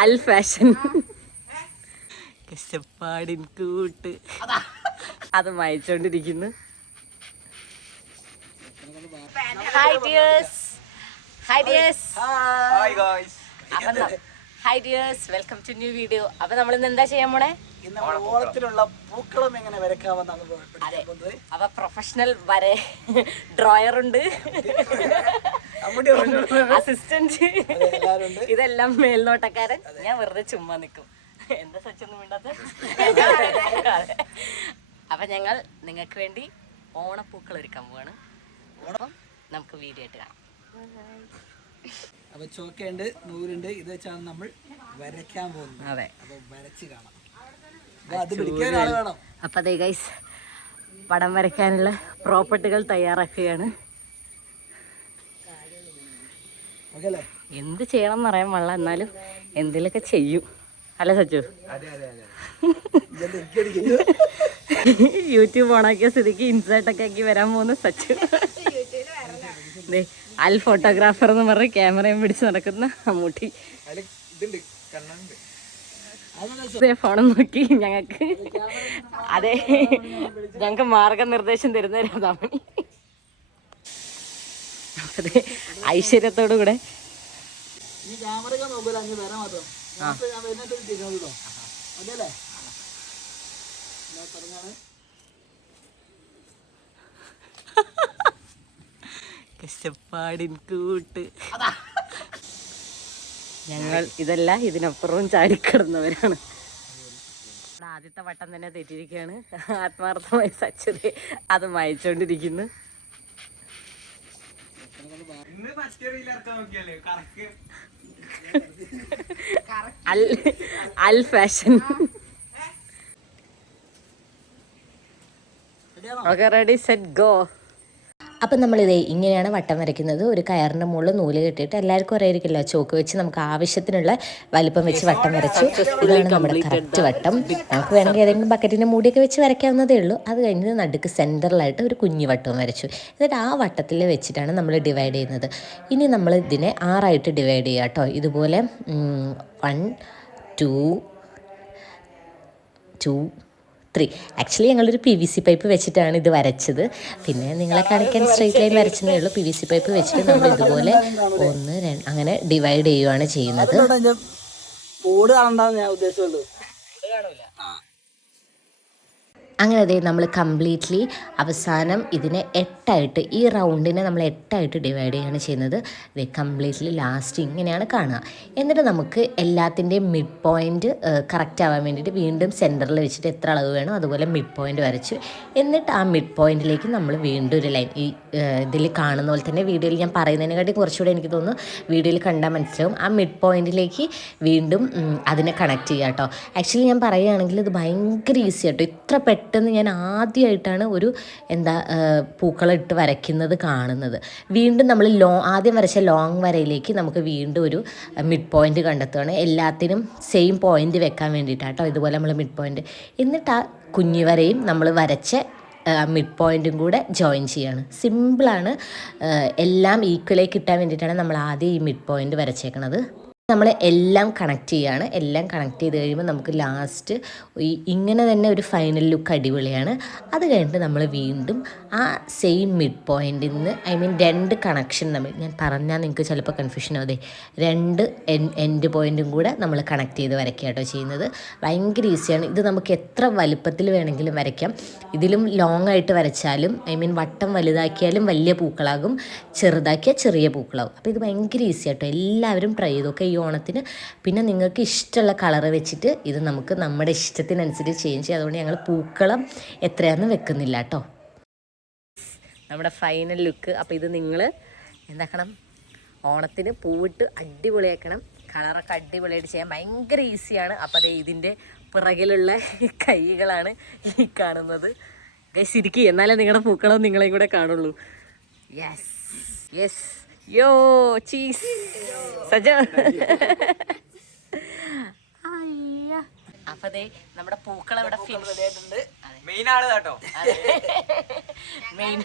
അൽ fashion കഷ്ടപ്പാടിൻ കൂട്ട് അത് വായിച്ചോണ്ടിരിക്കുന്നു. Hi dears, hi dears, hi dears, welcome to new video. അപ്പൊ നമ്മൾ ഇന്ന് എന്താ ചെയ്യാൻ പോണേ? ഓണത്തിനുള്ള പൂക്കളം എങ്ങനെ വരയ്ക്കാമെന്നാണ്. അപ്പൊ പ്രൊഫഷണൽ വരെ ഡ്രോയർ ഉണ്ട്, അസിസ്റ്റന്റ്, ഇതെല്ലാം മേൽനോട്ടക്കാരൻ. ഞാൻ വെറുതെ ചുമ്മാ നിൽക്കും. എന്താ സച്ചൊന്നും വേണ്ടാത്ത. അപ്പൊ ഞങ്ങൾ നിങ്ങൾക്ക് വേണ്ടി ഓണപ്പൂക്കൾ ഒരുക്കാൻ പോവാണ്. അപ്പം നമുക്ക് വീഡിയോ ആയിട്ട് കാണാം. അപ്പൊ ചോക്കയുണ്ട്, നൂലുണ്ട്, ഇത് വെച്ചാണ് നമ്മൾ വരയ്ക്കാൻ പോകുന്നത്. അതെ, അപ്പൊ വരച്ച് കാണാം. അത് പിടിക്കാൻ ആള് വേണം. അപ്പൊ അതെ ഗൈസ്, പടം വരയ്ക്കാനുള്ള പ്രോപ്പർട്ടികൾ തയ്യാറാക്കുകയാണ്. എന്ത് ചെയ്യണം എന്ന് അറിയാൻ പാടില്ല, എന്നാലും എന്തെങ്കിലുമൊക്കെ ചെയ്യും. അല്ല സച്ചു? യൂട്യൂബ് ഓണാക്കിയ സ്ഥിതിക്ക് ഇൻസേർട്ടൊക്കെ ആക്കി വരാൻ പോകുന്ന സച്ചു. അൽ ഫോട്ടോഗ്രാഫർ എന്ന് പറഞ്ഞ് ക്യാമറയും പിടിച്ച് നടക്കുന്ന അമ്മൂട്ടി. ഫോണും നോക്കി ഞങ്ങൾക്ക് അതെ ഞങ്ങൾക്ക് മാർഗനിർദ്ദേശം തരുന്ന രാധാമണി. അതെ, ഐശ്വര്യത്തോടു കൂടെ കഷ്ടപ്പാടിൻ കൂട്ട്. ഞങ്ങൾ ഇതല്ല ഇതിനപ്പുറവും ചാടിക്കിടന്നവരാണ്. ആദ്യത്തെ വട്ടം തന്നെ തെറ്റിയിരിക്കുകയാണ്. ആത്മാർത്ഥമായി സച്ചത് അത് വായിച്ചോണ്ടിരിക്കുന്നു. അൽ fashion. Okay, ready set go. അപ്പം നമ്മളിത് ഇങ്ങനെയാണ് വട്ടം വരയ്ക്കുന്നത്. ഒരു കയറിൻ്റെ മുകളിൽ നൂല് കെട്ടിയിട്ട് എല്ലാവർക്കും അറിയായിരിക്കില്ല, ചോക്ക് വെച്ച് നമുക്ക് ആവശ്യത്തിനുള്ള വലിപ്പം വെച്ച് വട്ടം വരച്ചു. ഇതാണ് നമ്മുടെ കറക്റ്റ് വട്ടം. നമുക്ക് വേണമെങ്കിൽ ഏതെങ്കിലും ബക്കറ്റിൻ്റെ മൂടിയൊക്കെ വെച്ച് വരയ്ക്കാവുന്നതേ ഉള്ളൂ. അത് കഴിഞ്ഞ് നടുക്ക് സെൻറ്ററിലായിട്ട് ഒരു കുഞ്ഞു വട്ടവും വരച്ചു. എന്നിട്ട് ആ വട്ടത്തിൽ വെച്ചിട്ടാണ് നമ്മൾ ഡിവൈഡ് ചെയ്യുന്നത്. ഇനി നമ്മൾ ഇതിനെ 6 ഡിവൈഡ് ചെയ്യുക കേട്ടോ. ഇതുപോലെ 1 2 2 3. ആക്ച്വലി ഞങ്ങളൊരു PVC പൈപ്പ് വെച്ചിട്ടാണ് ഇത് വരച്ചത്. പിന്നെ നിങ്ങളെ കാണിക്കാൻ സ്ട്രെയിറ്റ് ലൈൻ വരച്ചതേ ഉള്ളൂ. PVC പൈപ്പ് വെച്ചിട്ട് നമ്മൾ ഇതുപോലെ 1 2 അങ്ങനെ ഡിവൈഡ് ചെയ്യുകയാണ് ചെയ്യുന്നത്. ബോർഡ് കാണണ്ടെന്ന് ഞാൻ ഉദ്ദേശിച്ചുള്ളൂ. അങ്ങനെ അതെ, നമ്മൾ കംപ്ലീറ്റ്ലി അവസാനം ഇതിനെ 8 ഈ റൗണ്ടിനെ നമ്മൾ 8 ഡിവൈഡ് ചെയ്യുകയാണ് ചെയ്യുന്നത്. ഇത് കംപ്ലീറ്റ്ലി ലാസ്റ്റ് ഇങ്ങനെയാണ് കാണുക. എന്നിട്ട് നമുക്ക് എല്ലാത്തിൻ്റെയും മിഡ് പോയിൻ്റ് കറക്റ്റ് ആവാൻ വേണ്ടിയിട്ട് വീണ്ടും സെൻറ്ററിൽ വെച്ചിട്ട് എത്ര അളവ് വേണോ അതുപോലെ മിഡ് പോയിൻ്റ് വരച്ചു. എന്നിട്ട് ആ മിഡ് പോയിൻറ്റിലേക്ക് നമ്മൾ വീണ്ടും ഒരു ലൈൻ, ഈ ഇതിൽ കാണുന്ന പോലെ തന്നെ വീഡിയോയിൽ ഞാൻ പറയുന്നതിനെക്കാട്ടി കുറച്ചുകൂടെ എനിക്ക് തോന്നുന്നു വീഡിയോയിൽ കണ്ടാൽ മനസ്സിലാവും. ആ മിഡ് പോയിൻറ്റിലേക്ക് വീണ്ടും അതിനെ കണക്ട് ചെയ്യുക കേട്ടോ. ആക്ച്വലി ഞാൻ പറയുകയാണെങ്കിൽ ഇത് ഭയങ്കര ഈസി കേട്ടോ. ഇത്ര പെട്ടെന്ന് ഞാൻ ആദ്യമായിട്ടാണ് ഒരു പൂക്കളം ഇട്ട് വരയ്ക്കുന്നത് കാണുന്നത്. വീണ്ടും നമ്മൾ ആദ്യം വരച്ച ലോങ് വരയിലേക്ക് നമുക്ക് വീണ്ടും ഒരു മിഡ് പോയിൻ്റ് കണ്ടെത്തുകയാണ്. എല്ലാത്തിനും സെയിം പോയിൻ്റ് വെക്കാൻ വേണ്ടിയിട്ടാണ് കേട്ടോ. ഇതുപോലെ നമ്മൾ മിഡ് പോയിൻ്റ്, എന്നിട്ട് ആ കുഞ്ഞു വരയും നമ്മൾ വരച്ച മിഡ് പോയിൻറ്റും കൂടെ ജോയിൻ ചെയ്യാണ്. സിമ്പിളാണ്. എല്ലാം ഈക്വലായി കിട്ടാൻ വേണ്ടിയിട്ടാണ് നമ്മൾ ആദ്യം ഈ മിഡ് പോയിൻ്റ് വരച്ചേക്കണത്. നമ്മൾ എല്ലാം കണക്ട് ചെയ്യുകയാണ്. എല്ലാം കണക്ട് ചെയ്ത് കഴിയുമ്പോൾ നമുക്ക് ലാസ്റ്റ് ഇങ്ങനെ തന്നെ ഒരു ഫൈനൽ ലുക്ക് അടിപൊളിയാണ്. അത് കഴിഞ്ഞിട്ട് നമ്മൾ വീണ്ടും ആ സെയിം മിഡ് പോയിൻറ്റിൽ നിന്ന്, ഐ മീൻ 2 കണക്ഷൻ നമ്മൾ, ഞാൻ പറഞ്ഞാൽ നിങ്ങൾക്ക് ചിലപ്പോൾ കൺഫ്യൂഷൻ ആവുമേ, 2 എൻഡ് പോയിൻറ്റും കൂടെ നമ്മൾ കണക്ട് ചെയ്ത് വരയ്ക്കുക കേട്ടോ ചെയ്യുന്നത്. ഭയങ്കര ഈസിയാണ്. ഇത് നമുക്ക് എത്ര വലുപ്പത്തിൽ വേണമെങ്കിലും വരയ്ക്കാം. ഇതിലും ലോങ് ആയിട്ട് വരച്ചാലും, ഐ മീൻ വട്ടം വലുതാക്കിയാലും വലിയ പൂക്കളാകും, ചെറുതാക്കിയാൽ ചെറിയ പൂക്കളാകും. അപ്പോൾ ഇത് ഭയങ്കര ഈസി ആട്ടോ. എല്ലാവരും ട്രൈ ചെയ്തൊക്കെ ഈ ഓണത്തിന്. പിന്നെ നിങ്ങൾക്ക് ഇഷ്ടമുള്ള കളർ വെച്ചിട്ട് ഇത് നമുക്ക് നമ്മുടെ ഇഷ്ടത്തിനനുസരിച്ച് ചേഞ്ച് ചെയ്യാം. അതുകൊണ്ട് ഞങ്ങൾ പൂക്കളം എത്രയാണെന്ന് വെക്കുന്നില്ല കേട്ടോ. നമ്മുടെ ഫൈനൽ ലുക്ക്. അപ്പോൾ ഇത് നിങ്ങൾ എന്താക്കണം, ഓണത്തിന് പൂവിട്ട് അടിപൊളിയാക്കണം. കളറൊക്കെ അടിപൊളിയായിട്ട് ചെയ്യാൻ ഭയങ്കര ഈസിയാണ്. അപ്പോൾ അതേ ഇതിൻ്റെ പിറകിലുള്ള കൈകളാണ് ഈ കാണുന്നത്. ഗൈസ് ഇരിക്കി, എന്നാലേ നിങ്ങളുടെ പൂക്കളം നിങ്ങളെയും കൂടെ കാണുള്ളൂ. യെസ് യെസ്, യോ ചീസ് സജ. അപ്പൊ ദേ നമ്മുടെ പൂക്കളം ഇവിടെ മെയിൻ ആണ് കേട്ടോ. മെയിൻ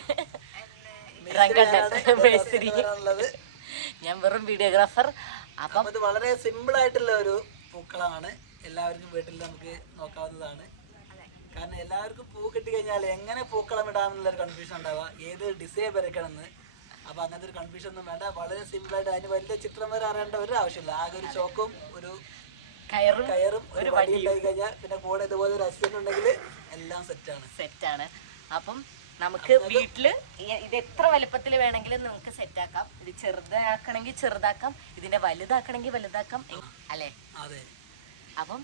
ഞാൻ വെറും വീഡിയോഗ്രാഫർ. അപ്പം ഇത് വളരെ സിമ്പിൾ ആയിട്ടുള്ള ഒരു പൂക്കളമാണ്. എല്ലാവർക്കും വീട്ടിൽ നമുക്ക് നോക്കാവുന്നതാണ്. കാരണം എല്ലാവർക്കും പൂ കിട്ടി കഴിഞ്ഞാൽ എങ്ങനെ പൂക്കളം ഇടാമെന്നുള്ളൊരു കൺഫ്യൂഷൻ ഉണ്ടാവുക, ഏത് ഡിസൈൻ വരയ്ക്കണമെന്ന്. അപ്പം അങ്ങനത്തെ ഒരു കൺഫ്യൂഷൻ ഒന്നും വേണ്ട. വളരെ സിമ്പിളായിട്ട് അതിന് വലിയ ചിത്രം വരെ അറിയേണ്ട ഒരു ആവശ്യമില്ല. ആകെ ഒരു ചോക്കും ഒരു കയറും ഒരു വടി ഉണ്ടായി കഴിഞ്ഞാൽ പിന്നെ കൂടെ ഇതുപോലെ ഒരു അസിസ്റ്റന്റ് ഉണ്ടെങ്കിൽ എല്ലാം സെറ്റാണ്. അപ്പം നമുക്ക് വീട്ടില് ഇത് എത്ര വലുപ്പത്തിൽ വേണമെങ്കിലും നമുക്ക് സെറ്റാക്കാം. ഇത് ചെറുതാക്കണമെങ്കിൽ ചെറുതാക്കാം, ഇതിനെ വലുതാക്കണമെങ്കിൽ വലുതാക്കാം, അല്ലേ? അതെ. അപ്പം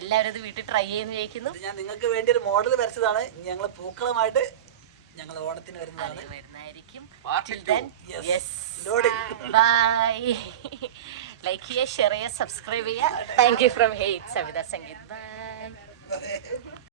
എല്ലാവരും ഇത് വീട്ടിൽ ട്രൈ ചെയ്യുന്ന വിചാരിക്കുന്നു. ഞാൻ നിങ്ങൾക്ക് വേണ്ടി ഒരു മോഡൽ വരച്ചതാണ്. ഞങ്ങൾ പൂക്കളമായിട്ട് ഞങ്ങൾ ഓണത്തിന് വരുന്നതായിരിക്കും. ബൈ. ലൈക്ക് ചെയ്യുക, ഷെയർ ചെയ്യുക, സബ്സ്ക്രൈബ് ചെയ്യുക. താങ്ക് യു ഫ്രം ഹെയ്റ്റ് സവിത സംഗീത്. ബൈ.